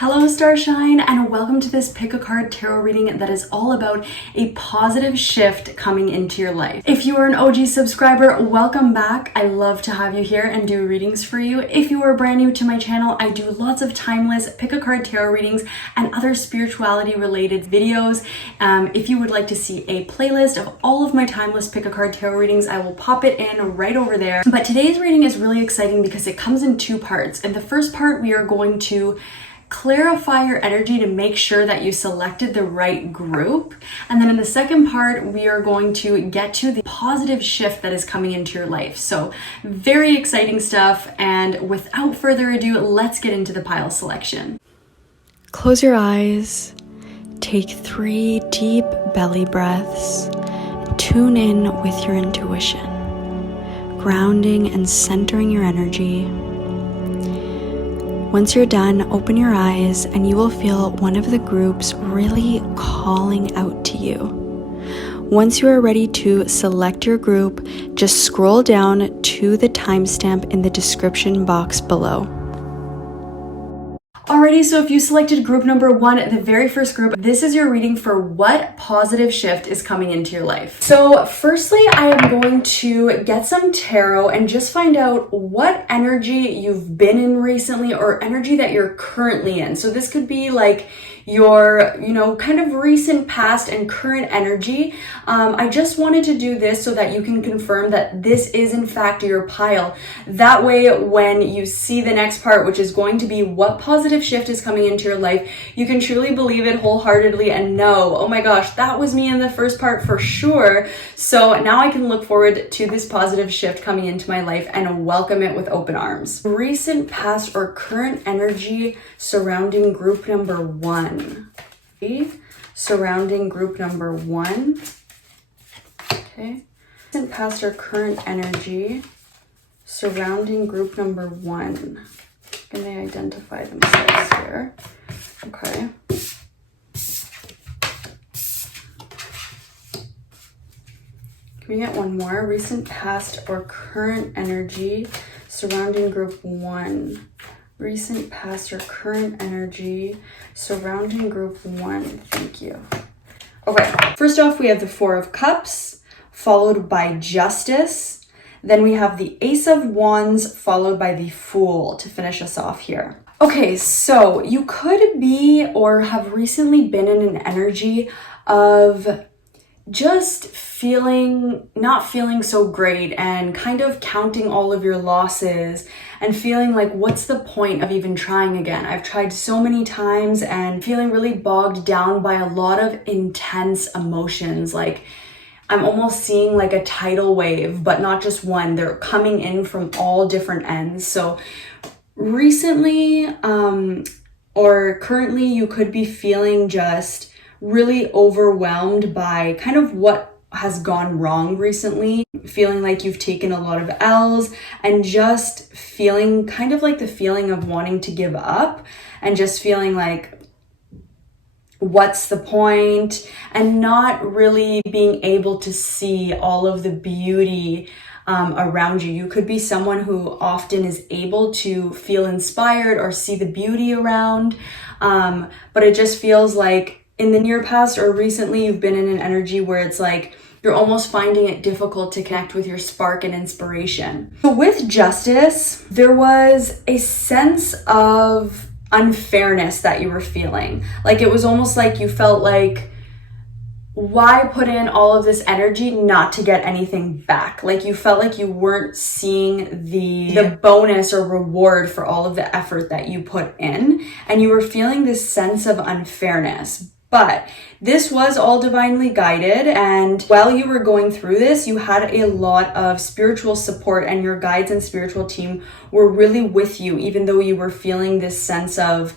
Hello Starshine, and welcome to this pick a card tarot reading that is all about a positive shift coming into your life. If you are an OG subscriber, welcome back. I love to have you here and do readings for you. If you are brand new to my channel, I do lots of timeless pick a card tarot readings and other spirituality related videos. If you would like to see a playlist of all of my timeless pick a card tarot readings, I will pop it in right over there. But today's reading is really exciting because it comes in two parts. In the first part, we are going to clarify your energy to make sure that you selected the right group. And then in the second part, we are going to get to the positive shift that is coming into your life. So very exciting stuff. And without further ado, let's get into the pile selection. Close your eyes, take 3 deep belly breaths, tune in with your intuition, grounding and centering your energy. Once you're done, open your eyes and you will feel one of the groups really calling out to you. Once you are ready to select your group, just scroll down to the timestamp in the description box below. Alrighty, so if you selected group number 1, the very first group, this is your reading for what positive shift is coming into your life. So firstly, I am going to get some tarot and just find out what energy you've been in recently or energy that you're currently in. So this could be like your, kind of recent past and current energy. I just wanted to do this so that you can confirm that this is in fact your pile. That way, when you see the next part, which is going to be what positive shift is coming into your life, you can truly believe it wholeheartedly and know, oh my gosh, that was me in the first part for sure. So now I can look forward to this positive shift coming into my life and welcome it with open arms. Recent past or current energy surrounding group number 1. Surrounding group number 1. Okay. Recent past or current energy surrounding group number 1. Can they identify themselves here? Okay. Can we get one more? Recent past or current energy surrounding group 1. Recent past or current energy surrounding group 1. Thank you. Okay, first off, we have the 4 of Cups, followed by Justice. Then we have the Ace of Wands, followed by the Fool to finish us off here. Okay, so you could be or have recently been in an energy of just not feeling so great and kind of counting all of your losses and feeling like, what's the point of even trying again? I've tried so many times and feeling really bogged down by a lot of intense emotions. Like I'm almost seeing like a tidal wave, but not just one. They're coming in from all different ends. So recently or currently, you could be feeling just really overwhelmed by kind of what has gone wrong recently, feeling like you've taken a lot of L's and just feeling kind of like the feeling of wanting to give up and just feeling like, what's the point? And not really being able to see all of the beauty around you. You could be someone who often is able to feel inspired or see the beauty around, but it just feels like in the near past or recently, you've been in an energy where it's like you're almost finding it difficult to connect with your spark and inspiration. So with Justice, there was a sense of unfairness that you were feeling. Like it was almost like you felt like, why put in all of this energy not to get anything back? Like you felt like you weren't seeing the bonus or reward for all of the effort that you put in. And you were feeling this sense of unfairness. But this was all divinely guided, and while you were going through this, you had a lot of spiritual support and your guides and spiritual team were really with you, even though you were feeling this sense of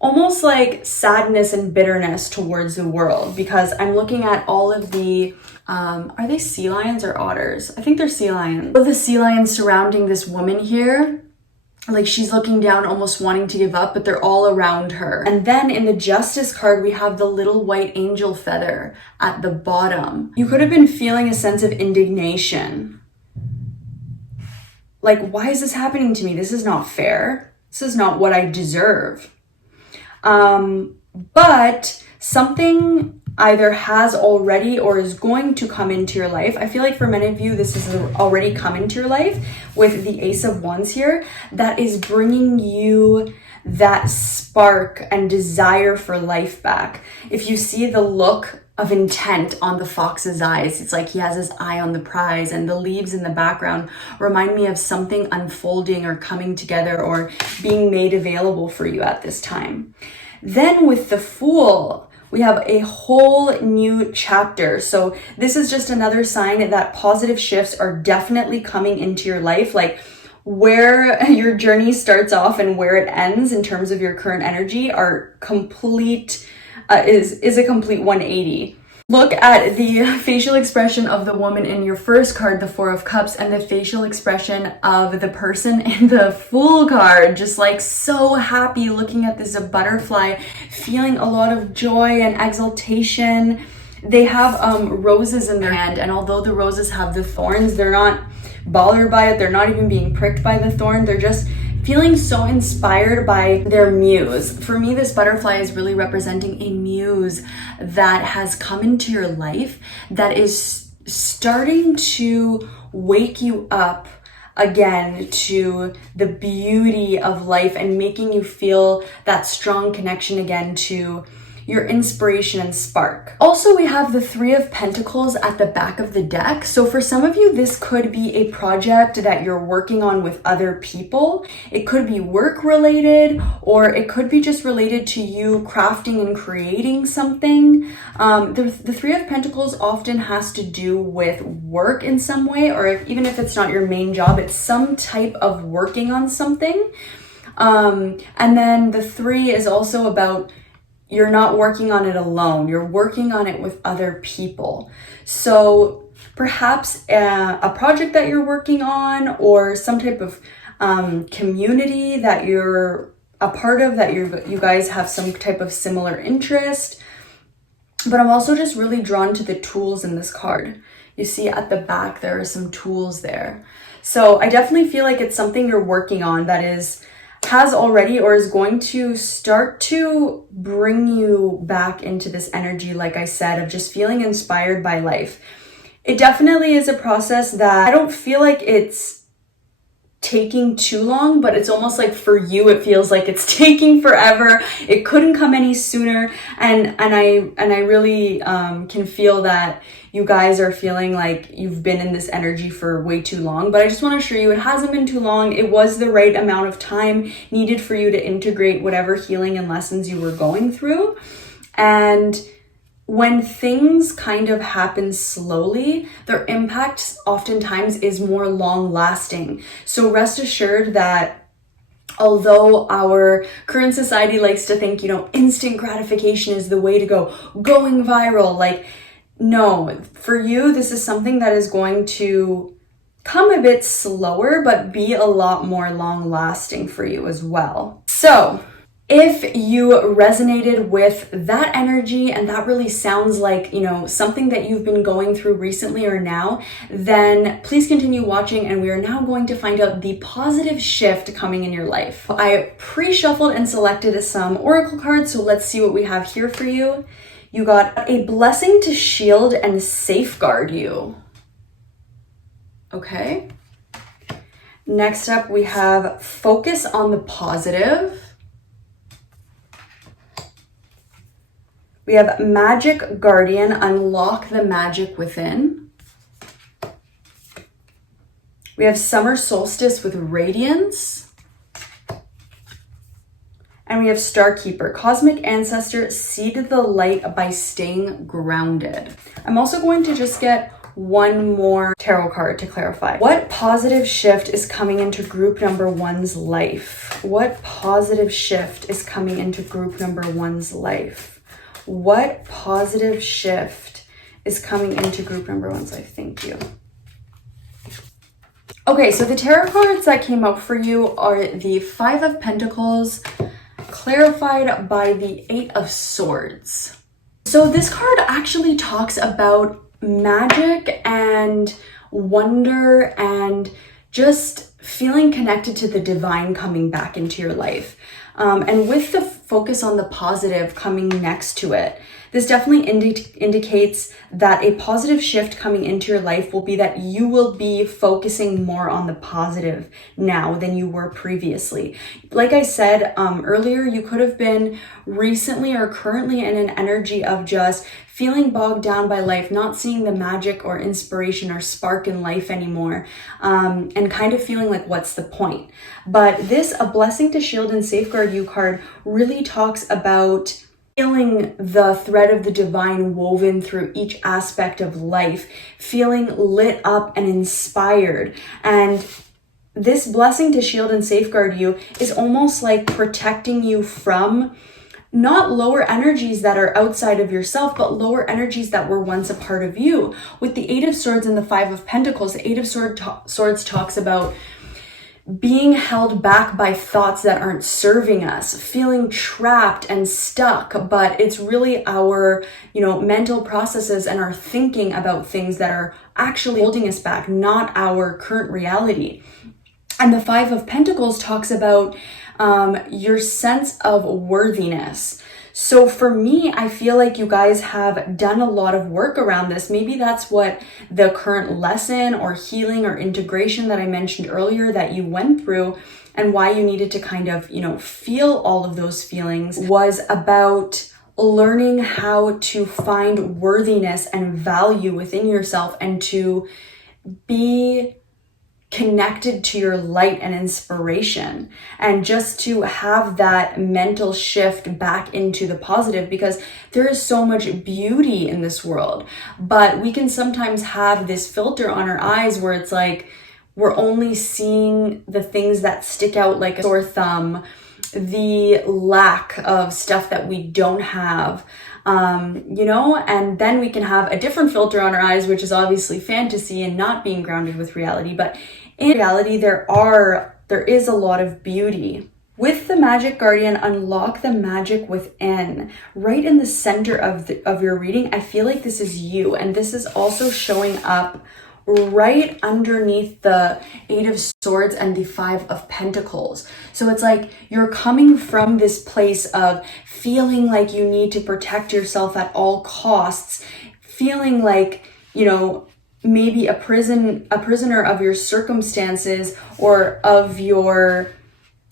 almost like sadness and bitterness towards the world. Because I'm looking at all of the, are they sea lions or otters? I think they're sea lions. All the sea lions surrounding this woman here. Like she's looking down, almost wanting to give up, but they're all around her. And then in the Justice card, we have the little white angel feather at the bottom. You could have been feeling a sense of indignation. Like, why is this happening to me? This is not fair. This is not what I deserve. But something either has already or is going to come into your life. I feel like for many of you, this is already come into your life with the Ace of Wands here, that is bringing you that spark and desire for life back. If you see the look of intent on the fox's eyes, it's like he has his eye on the prize, and the leaves in the background remind me of something unfolding or coming together or being made available for you at this time. Then with the Fool, we have a whole new chapter. So this is just another sign that positive shifts are definitely coming into your life. Like where your journey starts off and where it ends in terms of your current energy are complete, is a complete 180. Look at the facial expression of the woman in your first card, the Four of Cups, and the facial expression of the person in the Fool card. Just like so happy, looking at this butterfly, feeling a lot of joy and exaltation. They have roses in their hand, and although the roses have the thorns, they're not bothered by it. They're not even being pricked by the thorn. They're just feeling so inspired by their muse. For me, this butterfly is really representing a muse that has come into your life that is starting to wake you up again to the beauty of life and making you feel that strong connection again to your inspiration and spark. Also, we have the Three of Pentacles at the back of the deck. So for some of you, this could be a project that you're working on with other people. It could be work related, or it could be just related to you crafting and creating something. The Three of Pentacles often has to do with work in some way, or even if it's not your main job, it's some type of working on something. And then the Three is also about you're not working on it alone. You're working on it with other people. So perhaps a project that you're working on, or some type of community that you're a part of, that you guys have some type of similar interest. But I'm also just really drawn to the tools in this card. You see at the back, there are some tools there. So I definitely feel like it's something you're working on that has already or is going to start to bring you back into this energy, like I said, of just feeling inspired by life. It definitely is a process that I don't feel like it's taking too long, but it's almost like for you, it feels like it's taking forever. It couldn't come any sooner. And I really can feel that you guys are feeling like you've been in this energy for way too long, but I just want to assure you it hasn't been too long. It was the right amount of time needed for you to integrate whatever healing and lessons you were going through. And when things kind of happen slowly, their impact oftentimes is more long lasting. So rest assured that although our current society likes to think, instant gratification is the way to go, going viral, no, for you, this is something that is going to come a bit slower, but be a lot more long lasting for you as well. So if you resonated with that energy and that really sounds like, something that you've been going through recently or now, then please continue watching, and we are now going to find out the positive shift coming in your life. I pre-shuffled and selected some oracle cards, so let's see what we have here for you. You got a blessing to shield and safeguard you. Okay. Next up, we have focus on the positive. We have magic guardian, unlock the magic within. We have summer solstice with radiance. And we have Star Keeper, cosmic ancestor, seed the light by staying grounded. I'm also going to just get one more tarot card to clarify. What positive shift is coming into group number one's life? What positive shift is coming into group number one's life? What positive shift is coming into group number one's life? Thank you. Okay, so the tarot cards that came up for you are the Five of Pentacles, clarified by the Eight of Swords. So this card actually talks about magic and wonder and just feeling connected to the divine coming back into your life. And with the focus on the positive coming next to it, this definitely indicates that a positive shift coming into your life will be that you will be focusing more on the positive now than you were previously. Like I said earlier, you could have been recently or currently in an energy of just feeling bogged down by life, not seeing the magic or inspiration or spark in life anymore, and kind of feeling like, what's the point? But this, a blessing to shield and safeguard you card, really talks about feeling the thread of the divine woven through each aspect of life, feeling lit up and inspired. And this blessing to shield and safeguard you is almost like protecting you from not lower energies that are outside of yourself, but lower energies that were once a part of you. With the Eight of Swords and the Five of Pentacles, the Eight of Swords talks about being held back by thoughts that aren't serving us, feeling trapped and stuck, but it's really our, mental processes and our thinking about things that are actually holding us back, not our current reality. And the Five of Pentacles talks about your sense of worthiness. So for me, I feel like you guys have done a lot of work around this. Maybe that's what the current lesson or healing or integration that I mentioned earlier that you went through, and why you needed to kind of, feel all of those feelings, was about learning how to find worthiness and value within yourself and to be connected to your light and inspiration, and just to have that mental shift back into the positive, because there is so much beauty in this world, but we can sometimes have this filter on our eyes where it's like we're only seeing the things that stick out like a sore thumb, the lack of stuff that we don't have, and then we can have a different filter on our eyes, which is obviously fantasy and not being grounded with reality. But in reality, there is a lot of beauty. With the Magic Guardian, unlock the magic within. Right in the center of your reading, I feel like this is you, and this is also showing up right underneath the Eight of Swords and the Five of Pentacles. So it's like you're coming from this place of feeling like you need to protect yourself at all costs, feeling like, maybe a prisoner of your circumstances or of your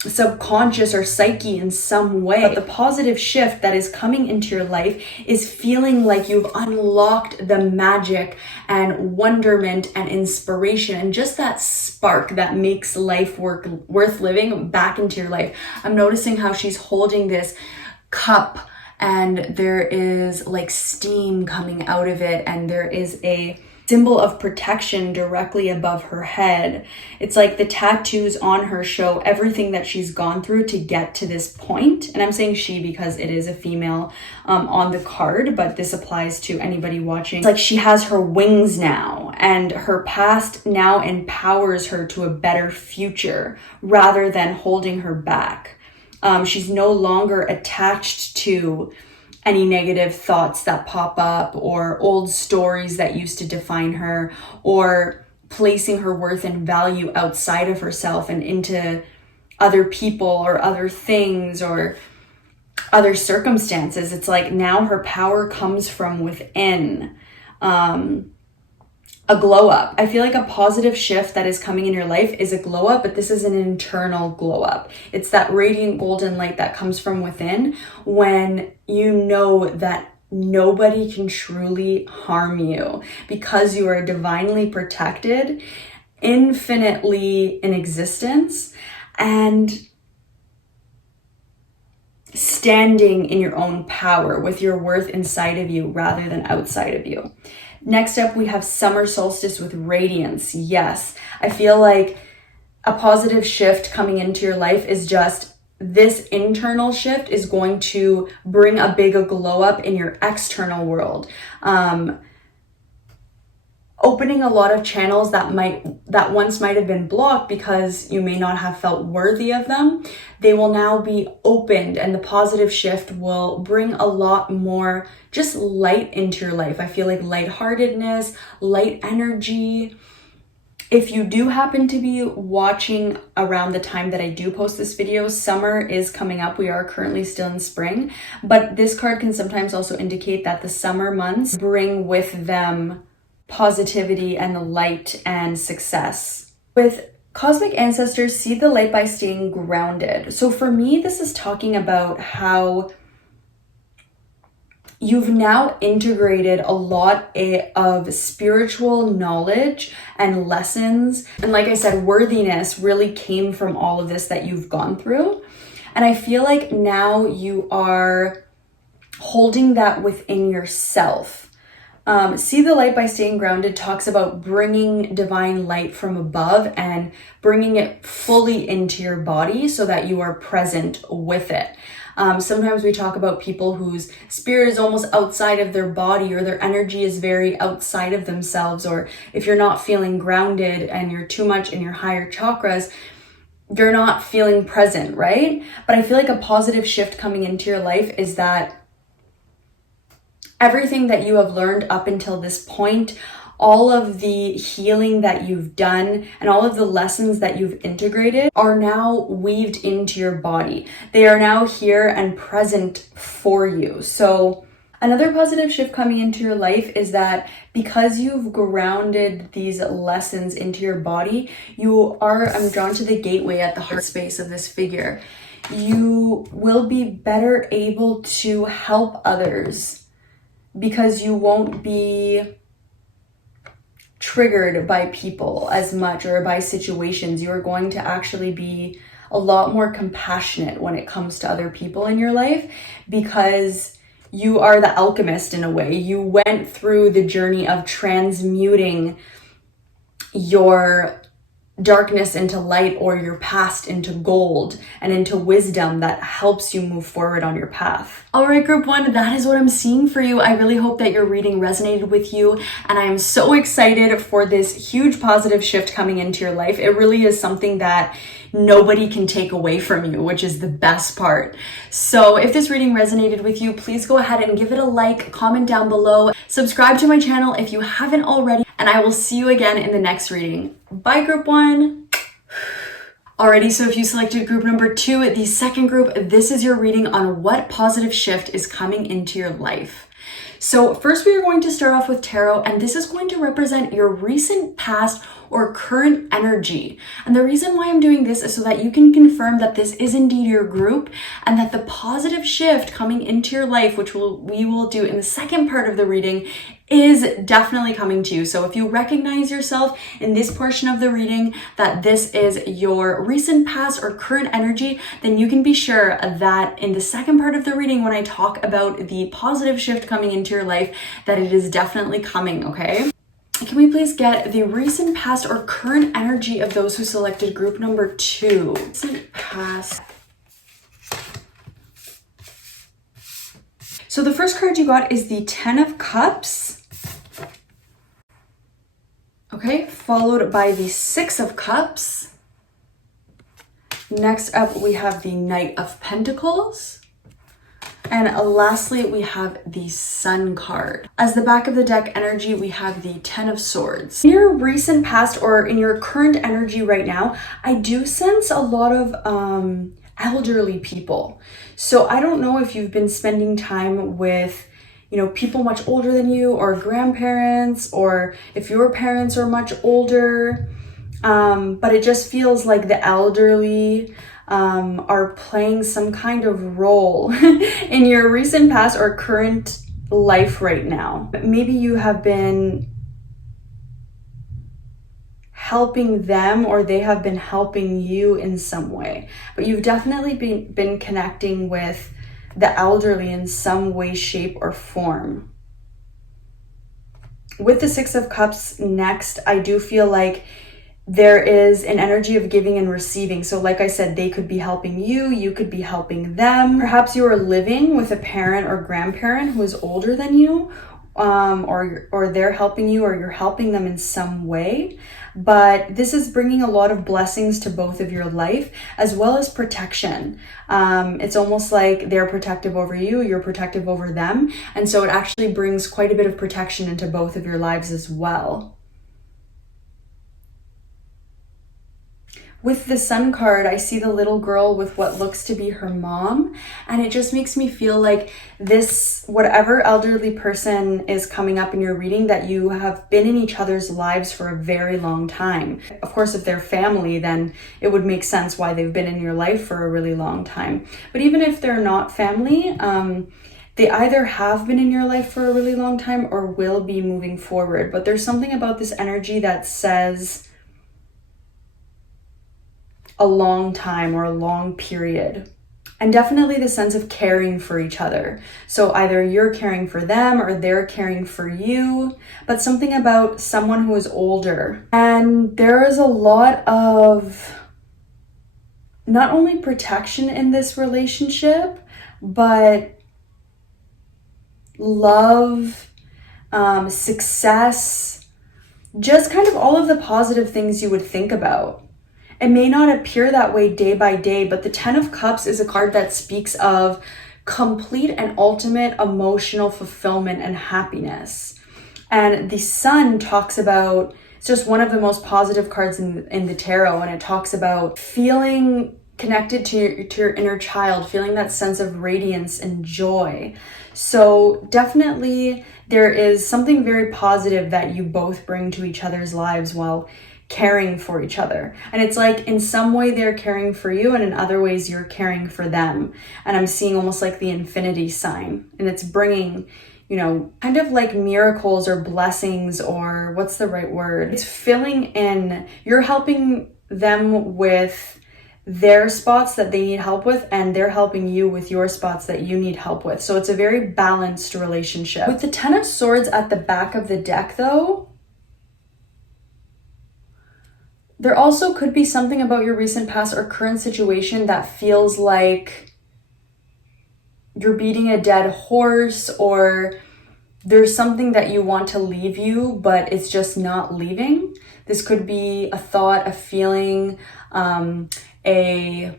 subconscious or psyche in some way. But the positive shift that is coming into your life is feeling like you've unlocked the magic and wonderment and inspiration and just that spark that makes life worth living back into your life. I'm noticing how she's holding this cup and there is like steam coming out of it, and there is a symbol of protection directly above her head. It's like the tattoos on her show everything that she's gone through to get to this point. And I'm saying she because it is a female on the card, but this applies to anybody watching. It's like she has her wings now, and her past now empowers her to a better future rather than holding her back. She's no longer attached to any negative thoughts that pop up or old stories that used to define her, or placing her worth and value outside of herself and into other people or other things or other circumstances. It's like now her power comes from within. A glow up. I feel like a positive shift that is coming in your life is a glow up, but this is an internal glow up. It's that radiant golden light that comes from within when you know that nobody can truly harm you because you are divinely protected, infinitely in existence, and standing in your own power with your worth inside of you rather than outside of you. Next up, we have summer solstice with radiance. Yes, I feel like a positive shift coming into your life is just this internal shift is going to bring a bigger glow up in your external world. Opening a lot of channels that once might have been blocked because you may not have felt worthy of them, they will now be opened, and the positive shift will bring a lot more just light into your life. I feel like lightheartedness, light energy, If you do happen to be watching around the time that I do post this video, summer is coming up. We are currently still in spring, but this card can sometimes also indicate that the summer months bring with them positivity and light and success. With cosmic ancestors, see the light by staying grounded. So for me, this is talking about how you've now integrated a lot of spiritual knowledge and lessons. And like I said, worthiness really came from all of this that you've gone through. And I feel like now you are holding that within yourself. See the light by staying grounded talks about bringing divine light from above and bringing it fully into your body so that you are present with it. Sometimes we talk about people whose spirit is almost outside of their body, or their energy is very outside of themselves, or if you're not feeling grounded and you're too much in your higher chakras, you're not feeling present, right? But I feel like a positive shift coming into your life is that everything that you have learned up until this point, all of the healing that you've done and all of the lessons that you've integrated are now weaved into your body. They are now here and present for you. So another positive shift coming into your life is that because you've grounded these lessons into your body, I'm drawn to the gateway at the heart space of this figure. You will be better able to help others because you won't be triggered by people as much or by situations. You are going to actually be a lot more compassionate when it comes to other people in your life because you are the alchemist in a way. You went through the journey of transmuting your darkness into light or your past into gold and into wisdom that helps you move forward on your path. All right, group one, that is what I'm seeing for you. I really hope that your reading resonated with you, and I am so excited for this huge positive shift coming into your life. It really is something that nobody can take away from you, which is the best part. So if this reading resonated with you, please go ahead and give it a like, comment down below, subscribe to my channel if you haven't already, and I will see you again in the next reading. Bye, group one. Alrighty, so if you selected group number 2, the second group, this is your reading on what positive shift is coming into your life. So first we are going to start off with tarot, and this is going to represent your recent, past, or current energy. And the reason why I'm doing this is so that you can confirm that this is indeed your group and that the positive shift coming into your life, which we will do in the second part of the reading, is definitely coming to you. So if you recognize yourself in this portion of the reading that this is your recent, past, or current energy, then you can be sure that in the second part of the reading, when I talk about the positive shift coming into your life, that it is definitely coming, okay? Can we please get the recent, past, or current energy of those who selected group number 2? Recent, past. So the first card you got is the 10 of Cups. Okay, followed by the 6 of Cups. Next up, we have the Knight of Pentacles. And lastly, we have the Sun card. As the back of the deck energy, we have the 10 of Swords. In your recent past or in your current energy right now, I do sense a lot of elderly people. So I don't know if you've been spending time with, people much older than you, or grandparents, or if your parents are much older. But it just feels like the elderly are playing some kind of role in your recent past or current life right now. Maybe you have been helping them or they have been helping you in some way, but you've definitely been connecting with the elderly in some way, shape, or form. With the 6 of Cups next, I do feel like there is an energy of giving and receiving. So like I said, they could be helping you, you could be helping them. Perhaps you are living with a parent or grandparent who is older than you, or they're helping you, or you're helping them in some way. But this is bringing a lot of blessings to both of your life, as well as protection. It's almost like they're protective over you, you're protective over them. And so it actually brings quite a bit of protection into both of your lives as well. With the Sun card, I see the little girl with what looks to be her mom, and it just makes me feel like this, whatever elderly person is coming up in your reading, that you have been in each other's lives for a very long time. Of course, if they're family, then it would make sense why they've been in your life for a really long time. But even if they're not family, they either have been in your life for a really long time or will be moving forward. But there's something about this energy that says a long time or a long period. And definitely the sense of caring for each other. So either you're caring for them or they're caring for you, but something about someone who is older. And there is a lot of not only protection in this relationship, but love, success, just kind of all of the positive things you would think about. It may not appear that way day by day, but the Ten of Cups is a card that speaks of complete and ultimate emotional fulfillment and happiness. And the Sun talks about, it's just one of the most positive cards in the tarot, and it talks about feeling connected to your inner child, feeling that sense of radiance and joy. So definitely there is something very positive that you both bring to each other's lives while caring for each other. And it's like in some way they're caring for you, and in other ways you're caring for them. And I'm seeing almost like the infinity sign, and it's bringing, you know, kind of like miracles or blessings, or what's the right word? It's filling in, you're helping them with their spots that they need help with, and they're helping you with your spots that you need help with. So it's a very balanced relationship. With the Ten of Swords at the back of the deck though, there also could be something about your recent past or current situation that feels like you're beating a dead horse, or there's something that you want to leave you, but it's just not leaving. This could be a thought, a feeling, a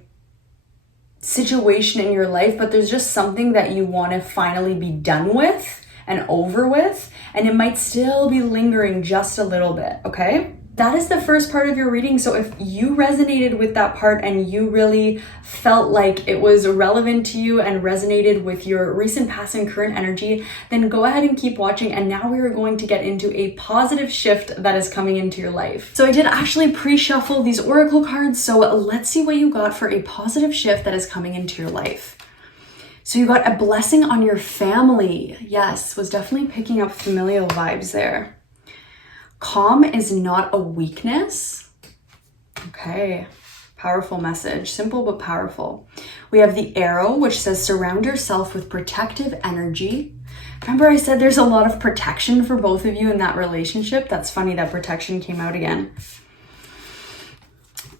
situation in your life, but there's just something that you want to finally be done with and over with, and it might still be lingering just a little bit, okay? That is the first part of your reading. So if you resonated with that part and you really felt like it was relevant to you and resonated with your recent past and current energy, then go ahead and keep watching. And now we are going to get into a positive shift that is coming into your life. So I did actually pre-shuffle these oracle cards. So let's see what you got for a positive shift that is coming into your life. So you got a blessing on your family. Yes, was definitely picking up familial vibes there. Calm is not a weakness. Okay, powerful message, simple but powerful. We have the Arrow, which says surround yourself with protective energy. Remember I said there's a lot of protection for both of you in that relationship? That's funny that protection came out again.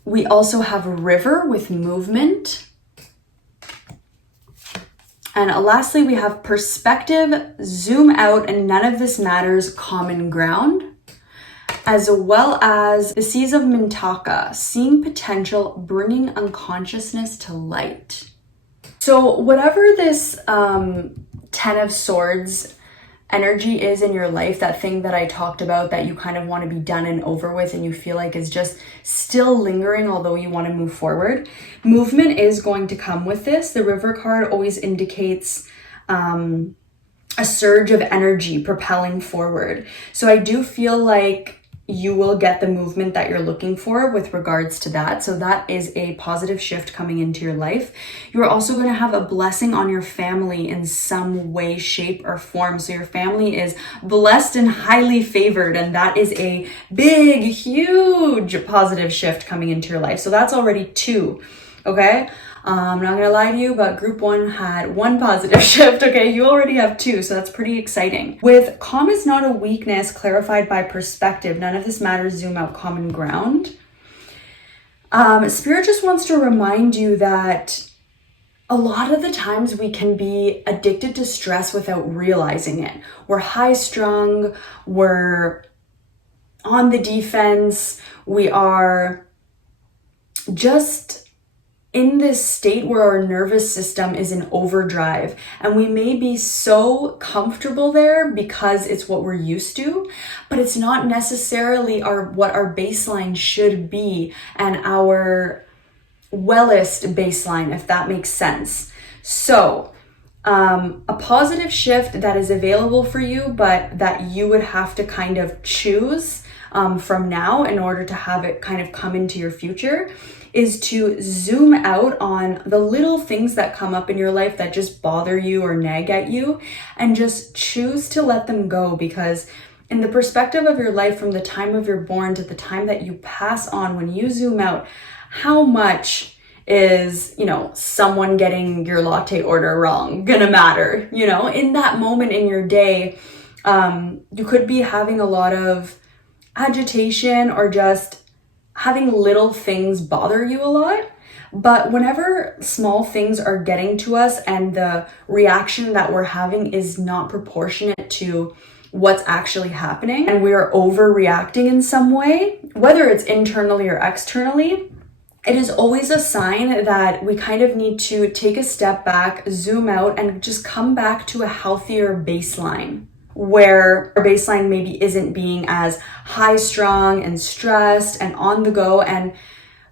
We also have River with movement. And lastly, we have perspective, zoom out, and none of this matters, common ground. As well as the Seas of Mintaka, seeing potential, bringing unconsciousness to light. So whatever this Ten of Swords energy is in your life, that thing that I talked about that you kind of want to be done and over with and you feel like is just still lingering although you want to move forward, movement is going to come with this. The River card always indicates a surge of energy propelling forward. So I do feel like you will get the movement that you're looking for with regards to that. So that is a positive shift coming into your life. You're also going to have a blessing on your family in some way, shape, or form. So your family is blessed and highly favored, and that is a big, huge positive shift coming into your life. So that's already 2, okay? I'm not gonna lie to you, but group 1 had 1 positive shift, okay? You already have 2, so that's pretty exciting. With calm is not a weakness, clarified by perspective, none of this matters, zoom out, common ground. Spirit just wants to remind you that a lot of the times we can be addicted to stress without realizing it. We're high strung, we're on the defense, we are just in this state where our nervous system is in overdrive, and we may be so comfortable there because it's what we're used to, but it's not necessarily what our baseline should be, and our wellest baseline, if that makes sense. So a positive shift that is available for you, but that you would have to kind of choose from now in order to have it kind of come into your future, is to zoom out on the little things that come up in your life that just bother you or nag at you, and just choose to let them go. Because in the perspective of your life, from the time of your born to the time that you pass on, when you zoom out, how much is, someone getting your latte order wrong gonna matter? In that moment in your day, you could be having a lot of agitation or just having little things bother you a lot. But whenever small things are getting to us and the reaction that we're having is not proportionate to what's actually happening, and we are overreacting in some way, whether it's internally or externally, it is always a sign that we kind of need to take a step back, zoom out, and just come back to a healthier baseline, where our baseline maybe isn't being as high strung and stressed and on the go. And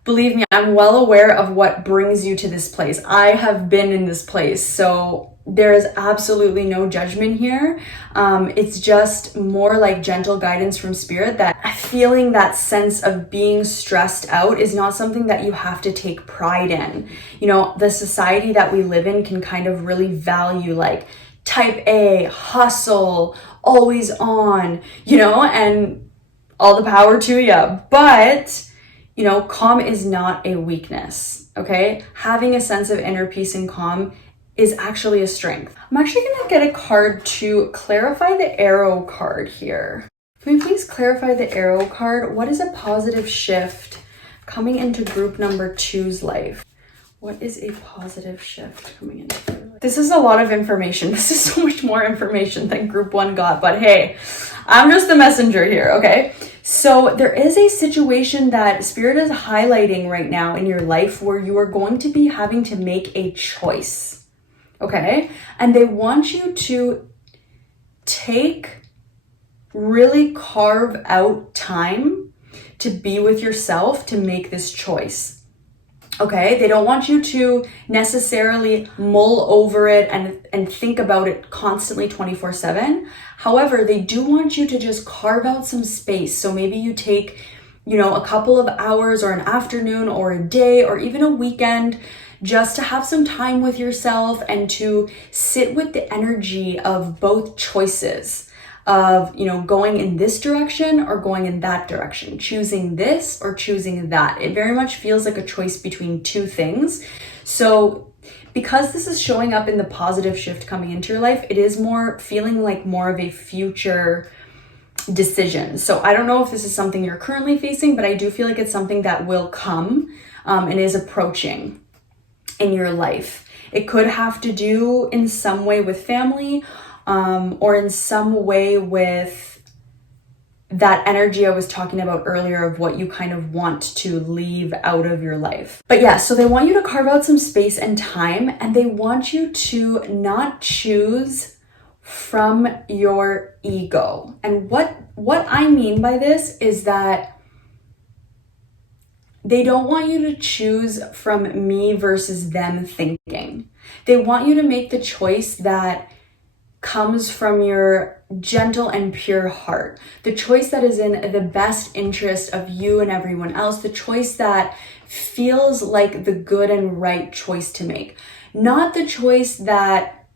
believe me, I'm well aware of what brings you to this place. I have been in this place, so there is absolutely no judgment here. It's just more like gentle guidance from spirit, that feeling that sense of being stressed out is not something that you have to take pride in. The society that we live in can kind of really value like type A, hustle, always on, and all the power to you. But, calm is not a weakness, okay? Having a sense of inner peace and calm is actually a strength. I'm actually gonna get a card to clarify the arrow card here. Can we please clarify the arrow card? What is a positive shift coming into group number 2's life? What is a positive shift coming into their life? This is a lot of information. This is so much more information than group 1 got, but hey, I'm just the messenger here, okay? So there is a situation that Spirit is highlighting right now in your life where you are going to be having to make a choice, okay? And they want you to really carve out time to be with yourself to make this choice. Okay, they don't want you to necessarily mull over it and think about it constantly 24/7. However, they do want you to just carve out some space. So maybe you take, a couple of hours or an afternoon or a day or even a weekend just to have some time with yourself and to sit with the energy of both choices. Of, going in this direction or going in that direction, choosing this or choosing that. It very much feels like a choice between two things. So because this is showing up in the positive shift coming into your life, it is feeling like more of a future decision. So I don't know if this is something you're currently facing, but I do feel like it's something that will come and is approaching in your life. It could have to do in some way with family, or in some way with that energy I was talking about earlier of what you kind of want to leave out of your life. But yeah, so they want you to carve out some space and time, and they want you to not choose from your ego. And what I mean by this is that they don't want you to choose from me versus them thinking. They want you to make the choice that comes from your gentle and pure heart, the choice that is in the best interest of you and everyone else, the choice that feels like the good and right choice to make, not the choice that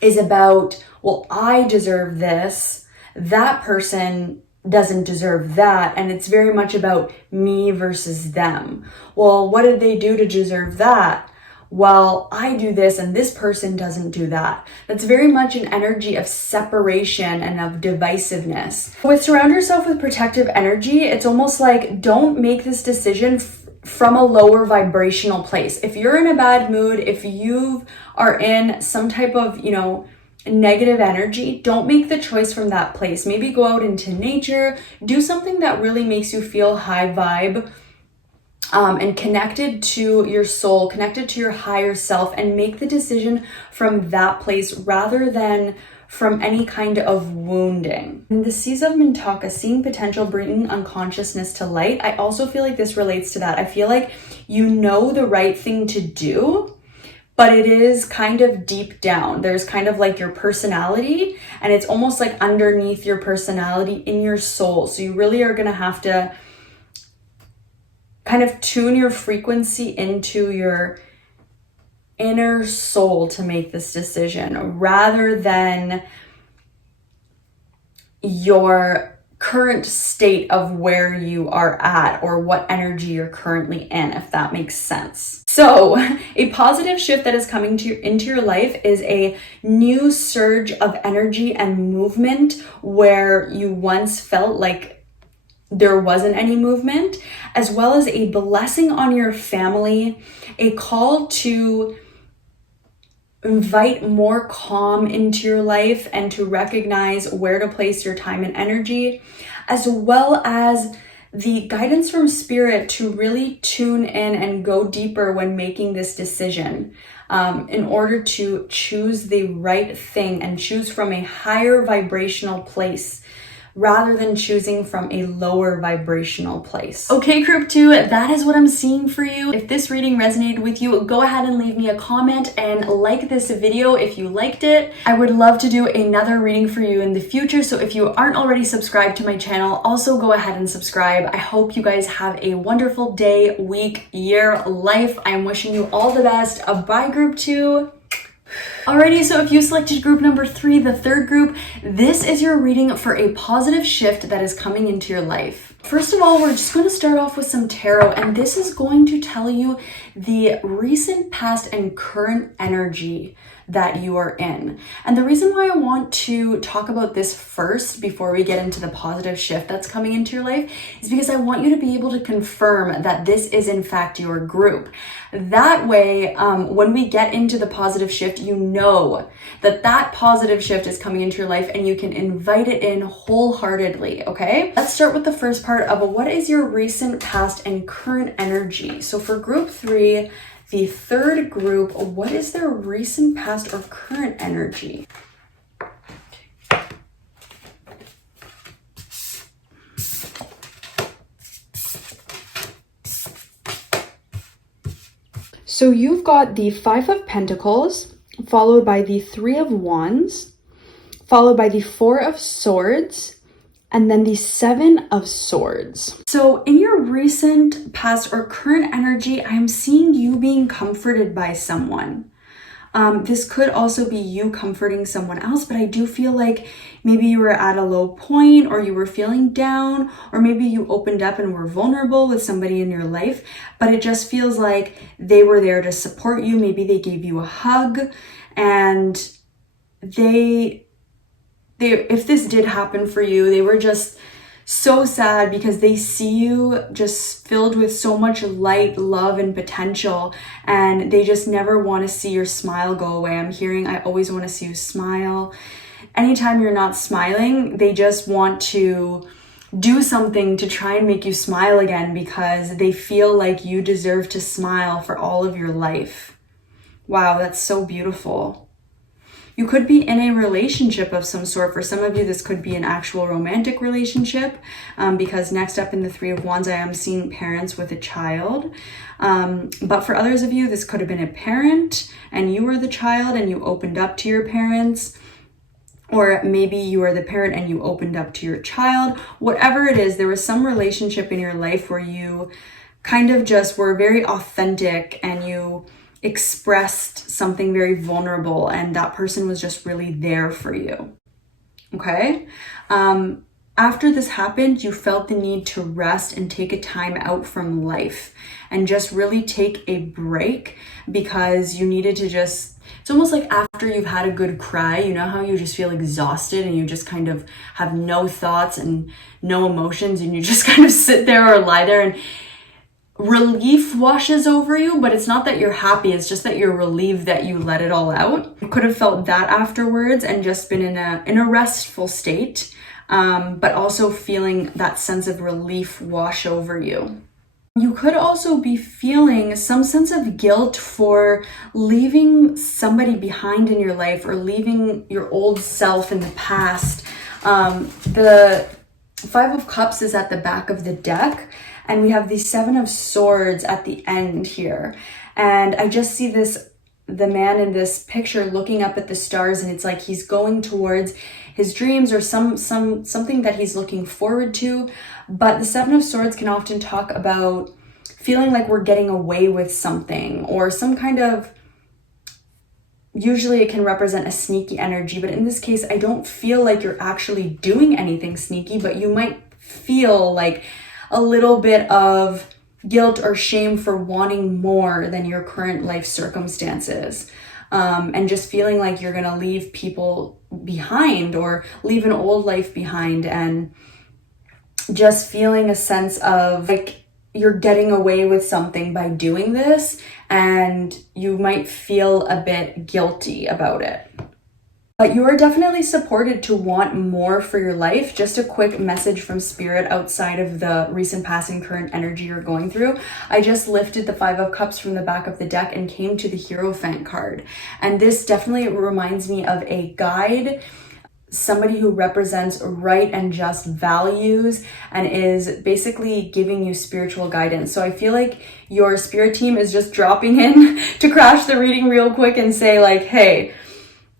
is about, well, I deserve this, that person doesn't deserve that, and it's very much about me versus them. Well, what did they do to deserve that? Well, I do this and this person doesn't do that. That's very much an energy of separation and of divisiveness. With surround yourself with protective energy, it's almost like don't make this decision from a lower vibrational place. If you're in a bad mood, if you are in some type of, negative energy, don't make the choice from that place. Maybe go out into nature, do something that really makes you feel high vibe, and connected to your soul, connected to your higher self, and make the decision from that place rather than from any kind of wounding. In the Seas of Mintaka, seeing potential, bringing unconsciousness to light, I also feel like this relates to that. I feel like you know the right thing to do, but it is kind of deep down. There's kind of like your personality, and it's almost like underneath your personality in your soul. So you really are gonna have to kind of tune your frequency into your inner soul to make this decision rather than your current state of where you are at or what energy you're currently in, if that makes sense. So a positive shift that is coming into your life is a new surge of energy and movement where you once felt like there wasn't any movement, as well as a blessing on your family, a call to invite more calm into your life and to recognize where to place your time and energy, as well as the guidance from spirit to really tune in and go deeper when making this decision, in order to choose the right thing and choose from a higher vibrational place rather than choosing from a lower vibrational place. Okay, group 2, that is what I'm seeing for you. If this reading resonated with you, go ahead and leave me a comment and like this video if you liked it. I would love to do another reading for you in the future, so if you aren't already subscribed to my channel, also go ahead and subscribe. I hope you guys have a wonderful day, week, year, life. I'm wishing you all the best. Bye, group 2. Alrighty, so if you selected group number 3, the third group, this is your reading for a positive shift that is coming into your life. First of all, we're just going to start off with some tarot, and this is going to tell you the recent, past, and current energy that you are in. And the reason why I want to talk about this first before we get into the positive shift that's coming into your life is because I want you to be able to confirm that this is in fact your group. That way, when we get into the positive shift, you know that that positive shift is coming into your life and you can invite it in wholeheartedly, okay? Let's start with the first part of what is your recent, past, and current energy. So for group 3, the third group, what is their recent, past, or current energy? So you've got the 5 of Pentacles, followed by the 3 of Wands, followed by the 4 of Swords, and then the 7 of Swords. So in your recent, past, or current energy, I'm seeing you being comforted by someone. This could also be you comforting someone else, but I do feel like maybe you were at a low point, or you were feeling down, or maybe you opened up and were vulnerable with somebody in your life, but it just feels like they were there to support you. Maybe they gave you a hug, and if this did happen for you, they were just so sad because they see you just filled with so much light, love, and potential, and they just never want to see your smile go away. I'm hearing, I always want to see you smile. Anytime you're not smiling, they just want to do something to try and make you smile again because they feel like you deserve to smile for all of your life. Wow, that's so beautiful. You could be in a relationship of some sort. For some of you, this could be an actual romantic relationship, because next up in the 3 of Wands, I am seeing parents with a child. But for others of you, this could have been a parent and you were the child and you opened up to your parents. Or maybe you are the parent and you opened up to your child. Whatever it is, there was some relationship in your life where you kind of just were very authentic and you expressed something very vulnerable, and that person was just really there for you. Okay? After this happened, you felt the need to rest and take a time out from life and just really take a break because you needed to just, it's almost like after you've had a good cry, you know how you just feel exhausted and you just kind of have no thoughts and no emotions and you just kind of sit there or lie there and relief washes over you, but it's not that you're happy, it's just that you're relieved that you let it all out. You could have felt that afterwards and just been in a restful state, but also feeling that sense of relief wash over you. You could also be feeling some sense of guilt for leaving somebody behind in your life or leaving your old self in the past. The Five of Cups is at the back of the deck, and we have the Seven of Swords at the end here. And I just see the man in this picture looking up at the stars, and it's like he's going towards his dreams or something that he's looking forward to. But the Seven of Swords can often talk about feeling like we're getting away with something or some kind of, usually it can represent a sneaky energy, but in this case, I don't feel like you're actually doing anything sneaky, but you might feel like a little bit of guilt or shame for wanting more than your current life circumstances. And just feeling like you're gonna leave people behind or leave an old life behind, and just feeling a sense of like you're getting away with something by doing this, and you might feel a bit guilty about it. But you are definitely supported to want more for your life. Just a quick message from Spirit outside of the recent past and current energy you're going through. I just lifted the Five of Cups from the back of the deck and came to the Hierophant card. And this definitely reminds me of a guide, somebody who represents right and just values and is basically giving you spiritual guidance. So I feel like your spirit team is just dropping in to crash the reading real quick and say like, hey,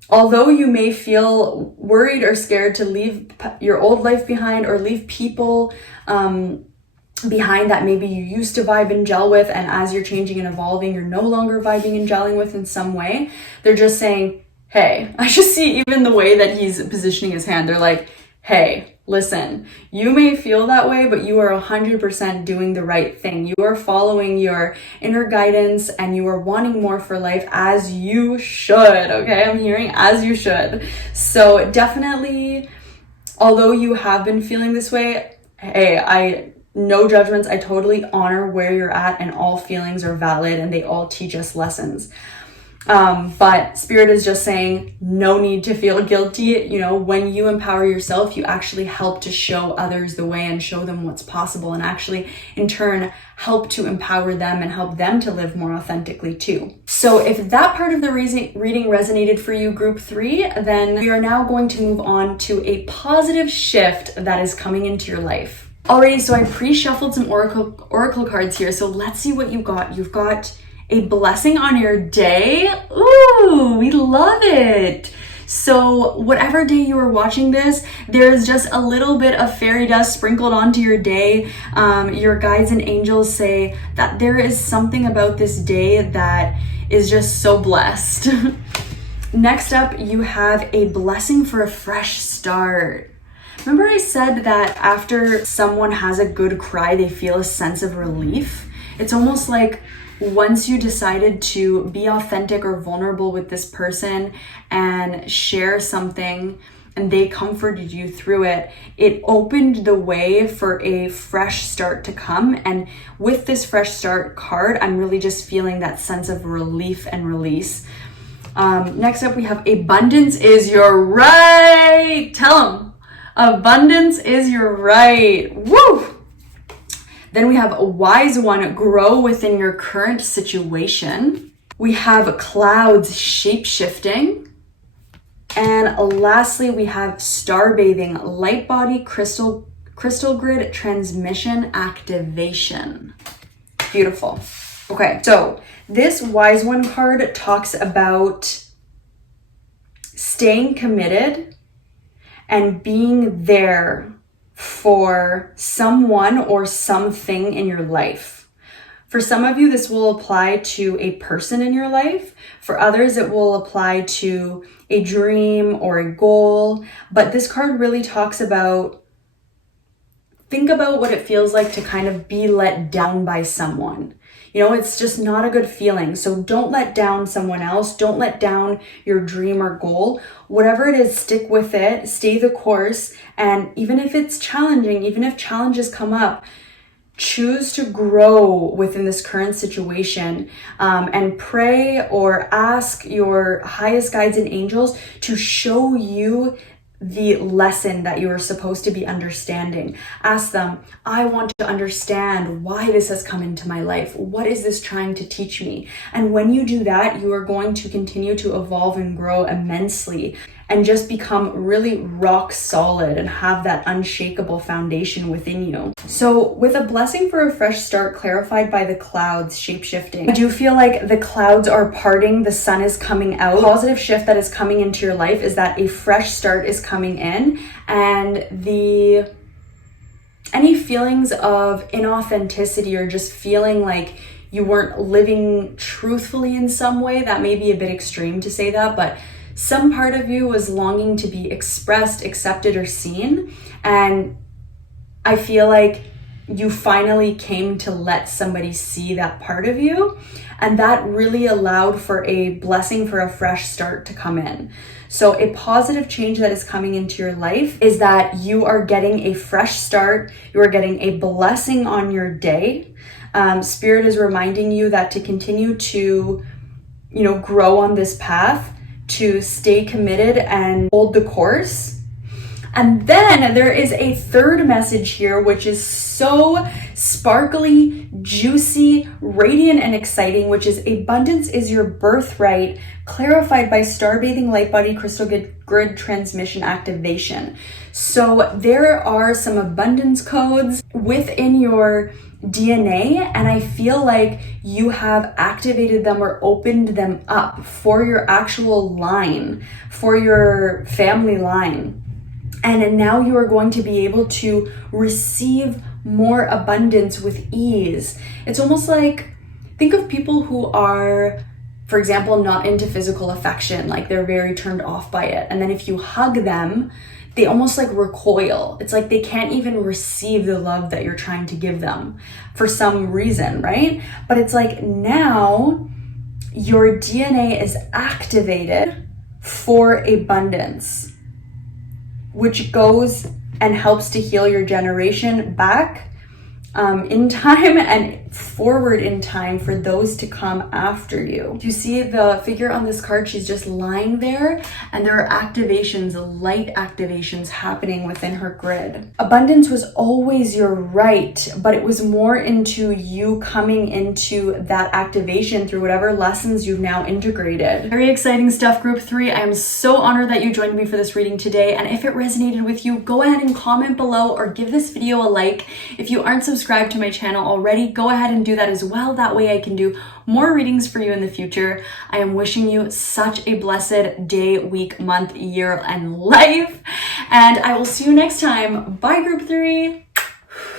although you may feel worried or scared to leave your old life behind or leave people behind that maybe you used to vibe and gel with, and as you're changing and evolving, you're no longer vibing and gelling with in some way, they're just saying, hey, I just see even the way that he's positioning his hand. They're like, hey, listen, you may feel that way, but you are 100% doing the right thing. You are following your inner guidance and you are wanting more for life, as you should. Okay, I'm hearing as you should. So definitely, although you have been feeling this way, hey, no judgments. I totally honor where you're at, and all feelings are valid and they all teach us lessons. But Spirit is just saying no need to feel guilty. You know, when you empower yourself, you actually help to show others the way and show them what's possible, and actually in turn help to empower them and help them to live more authentically too. So if that part of the reading resonated for you, group 3, then we are now going to move on to a positive shift that is coming into your life. Alrighty, so I pre-shuffled some oracle cards here. So let's see what you got. You've got a blessing on your day. Ooh, we love it. So whatever day you are watching this, there's just a little bit of fairy dust sprinkled onto your day. Your guides and angels say that there is something about this day that is just so blessed. Next up, you have a blessing for a fresh start. Remember I said that after someone has a good cry, they feel a sense of relief? It's almost like once you decided to be authentic or vulnerable with this person and share something and they comforted you through it, it opened the way for a fresh start to come. And with this fresh start card, I'm really just feeling that sense of relief and release. Next up, we have abundance is your right. Tell them. Abundance is your right. Woo! Then we have a wise one, grow within your current situation. We have clouds shape-shifting. And lastly, we have star bathing, light body crystal grid transmission activation. Beautiful. Okay, so this wise one card talks about staying committed and being there for someone or something in your life. For some of you, this will apply to a person in your life. For others, it will apply to a dream or a goal. But this card really talks about, think about what it feels like to kind of be let down by someone. You know, it's just not a good feeling. So don't let down someone else. Don't let down your dream or goal. Whatever it is, stick with it, stay the course. And even if it's challenging, even if challenges come up, choose to grow within this current situation, and pray or ask your highest guides and angels to show you the lesson that you are supposed to be understanding. Ask them, I want to understand why this has come into my life. What is this trying to teach me? And when you do that, you are going to continue to evolve and grow immensely and just become really rock solid and have that unshakable foundation within you. So with a blessing for a fresh start clarified by the clouds shape-shifting, I do feel like the clouds are parting, the sun is coming out. Positive shift that is coming into your life is that a fresh start is coming in, and any feelings of inauthenticity or just feeling like you weren't living truthfully in some way, that may be a bit extreme to say that, but some part of you was longing to be expressed, accepted, or seen. And I feel like you finally came to let somebody see that part of you. And that really allowed for a blessing for a fresh start to come in. So a positive change that is coming into your life is that you are getting a fresh start. You are getting a blessing on your day. Spirit is reminding you that to continue to, grow on this path, to stay committed and hold the course. And then there is a third message here, which is so sparkly, juicy, radiant, and exciting, which is abundance is your birthright, clarified by star bathing light body crystal grid transmission activation. So there are some abundance codes within your DNA, and I feel like you have activated them or opened them up for your actual line, for your family line. And now you are going to be able to receive more abundance with ease. It's almost like, think of people who are, for example, not into physical affection, like they're very turned off by it. And then if you hug them, they almost like recoil. It's like they can't even receive the love that you're trying to give them for some reason, right? But it's like now your DNA is activated for abundance, which goes and helps to heal your generation back in time and forward in time for those to come after you. You see the figure on this card, she's just lying there, and there are activations, light activations happening within her grid. Abundance was always your right, but it was more into you coming into that activation through whatever lessons you've now integrated. Very exciting stuff, group 3. I am so honored that you joined me for this reading today, and if it resonated with you, go ahead and comment below or give this video a like. If you aren't subscribed to my channel already, go ahead and do that as well. That way I can do more readings for you in the future. I am wishing you such a blessed day, week, month, year, and life. And I will see you next time. Bye, group 3.